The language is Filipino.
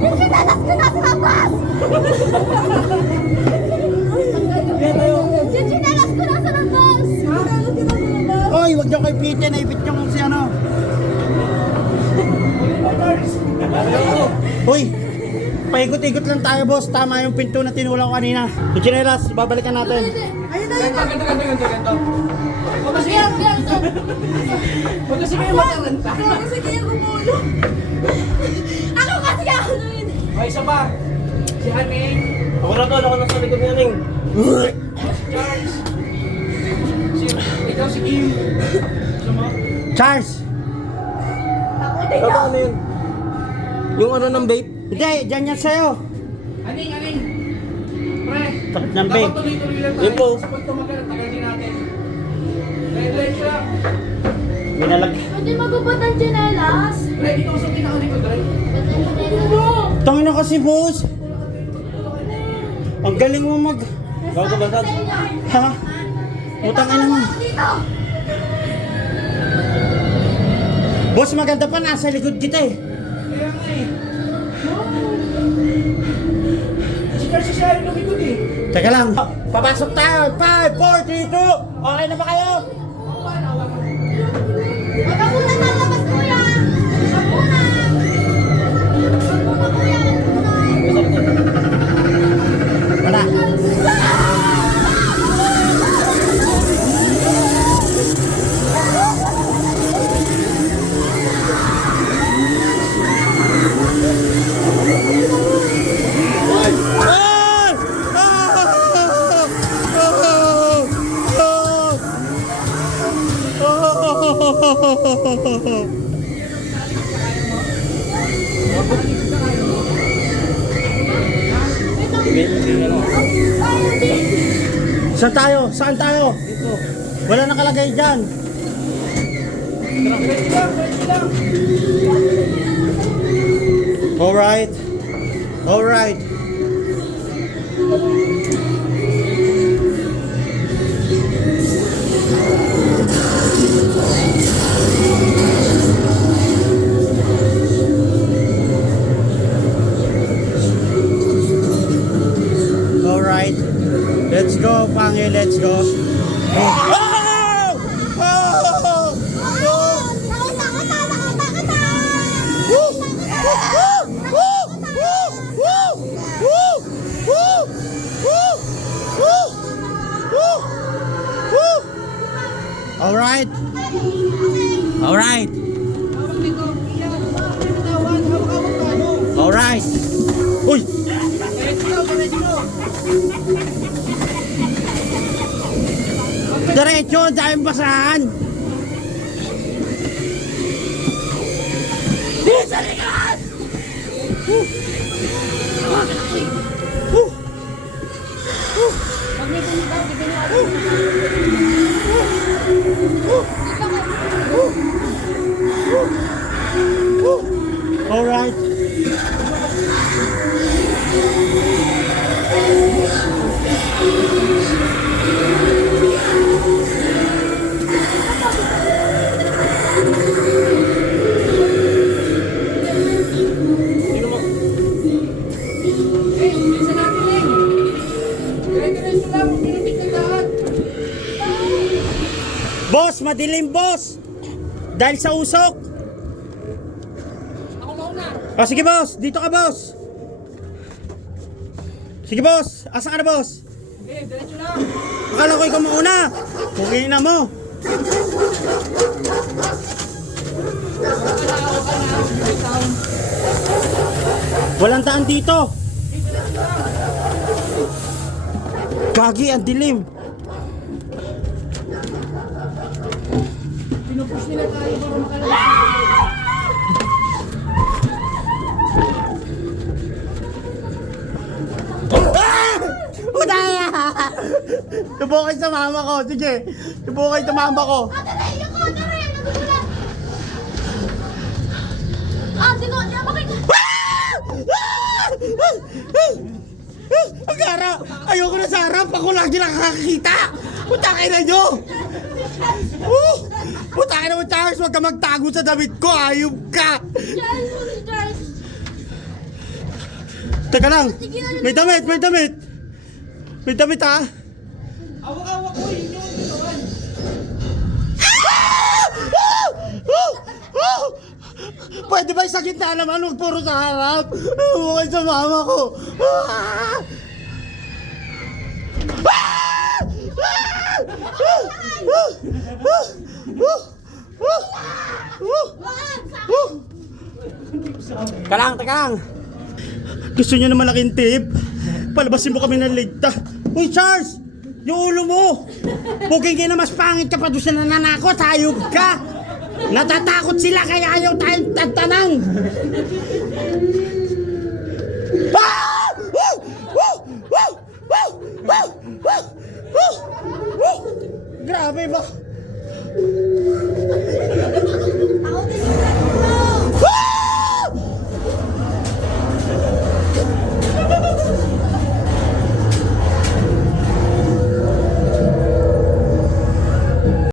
Yung sinalas ko nasa labas! Yung sinalas ko nasa labas! Oy, wag niyo kayo pitin. Naipit niyo kung si ano. Uy, paikot-ikot lang tayo, boss. Tama yung pinto na tinula ko kanina. Yung chinelas, babalikan natin. Ayun na yun! Ganto. Huwag kasi kayo mataranta. Kasi kaya gumulo! Ako kasi ako yun! O, isa pa. Si Haning. Ako na to, ako na sa likod niya, Ning. Charles. Ikaw si Kim. Gusto mo? Charles! Ano yun? Yung ano ng vape? Hindi, dyan yan sa'yo. Haning. Pre. Takot ng vape. Dapat tuloy-tuloy lang Yun po. tayo. Sa pagtumagal, tagal din natin. Diretso lang. Minalag. Pwede magubot ang tsinelas? Pre, ikaw sa pinakalikod, Pre. Tangin na kasi, boss. Ang galing mo mag... Bago basag. Ha? Utang ina mo. Dito! Boss, maganda pa. Nasa likod kita eh. Kaya nga eh. Si Charles si Sharon lumikod eh. Teka lang. Papasok tayo. 5, 4, 3, 2. Okay na ba kayo? Huwag ka muna nalabas, kuya! Huwag ka muna! Huwag muna, kuya! Huwag muna! Wala. Ay! Saan tayo? Saan tayo? Wala nakalagay dyan. Alright. Alright. Alright. Let's go, Pangi. Let's go. Oh! Oh! Alright. Alright. Alright. Uy! Diretso, dahil basahan. Sa likod! Alright. Boss, madilim, boss. Dahil sa usok. Ako mauna. O sige, boss. Dito ka, boss. Sige, boss. Asa ka na, boss? Okay, diretso lang. Akala ko ikaw mauna. Kung na mo. Walang daan dito. Gagi, ang dilim. Pinupush nila tayo para makalabas. Udaya! Tubukay sa mama ko. Sige. Tubukay sa mama ko. Ang harap! Ayoko na sa harap! Ako lagi nakakakita! Putakin na nyo! Putakin na mo, Charles! Huwag ka magtago sa damit ko! Ayop ka! Teka lang. May damit, may damit. May damit ha. Awak-awak ko, yun yung ginawan. Pwede ba sa gitna naman? Huwag puro sa harap. Huwag sa mama ko. Teka lang. Gusto nyo na malaking tip? Palabasin mo kami ng ligta. Uy, Charles! Yung ulo mo! Puging na mas pangit ka pa doon sa nananakot. Hayop ka! Natatakot sila kaya ayaw tayong tantanang! Ah! Woo! Woo! Woo! Woo! Woo! Woo! Woo! Woo! Grabe ba?